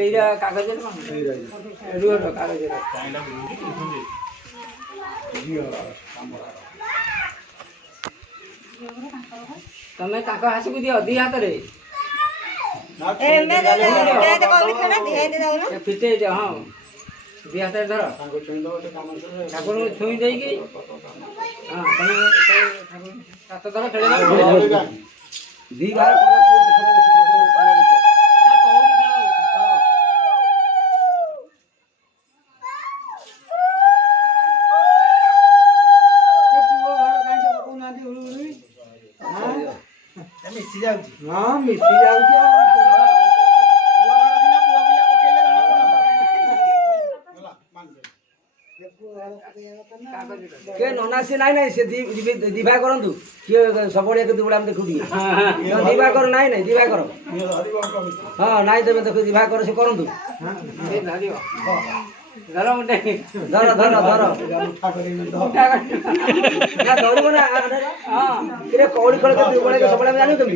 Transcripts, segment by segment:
এইটা কাগজের রুহ কাগজের ତମେ ତାଙ୍କ ହାତକୁ ଦିଅ ଦି ହାତରେ ଫିଟେଇ ଦିଅ ହଁ ଦି ହାତରେ ଧର ଠାକୁରଙ୍କୁ ଛୁଇଁ ଦେଇକି ହଁ ତମେ ହାତ ଧର ଖେଳିବା ଦି ବାର ମିଶି ଯାଉଛି ହଁ ମିଶି ଯାଉଛି के नना से नाई नहीं से दिभा करंतु किए सबळे के दुबळा हम देखु दिए दिभा कर नाई नहीं दिभा कर हां नाई देबे देखु दिभा कर से करंतु ए धारियो धर मुंडे धर धर धर उठा करी उठा ना दौड़बो ना हां किरे कौड़ी खळ के दुबळे के सबळे हम जानु तुम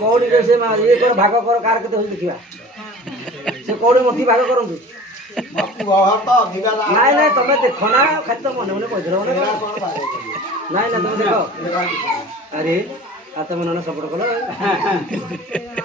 कौड़ी से ये कर भाग कर कार के देखा से कौड़ी मथी भाग करंतु नाई नाई तुम देख ना खाली तो मन मन पैसा नाई ना तुम देख अरे तुम नना सपोर्ट कल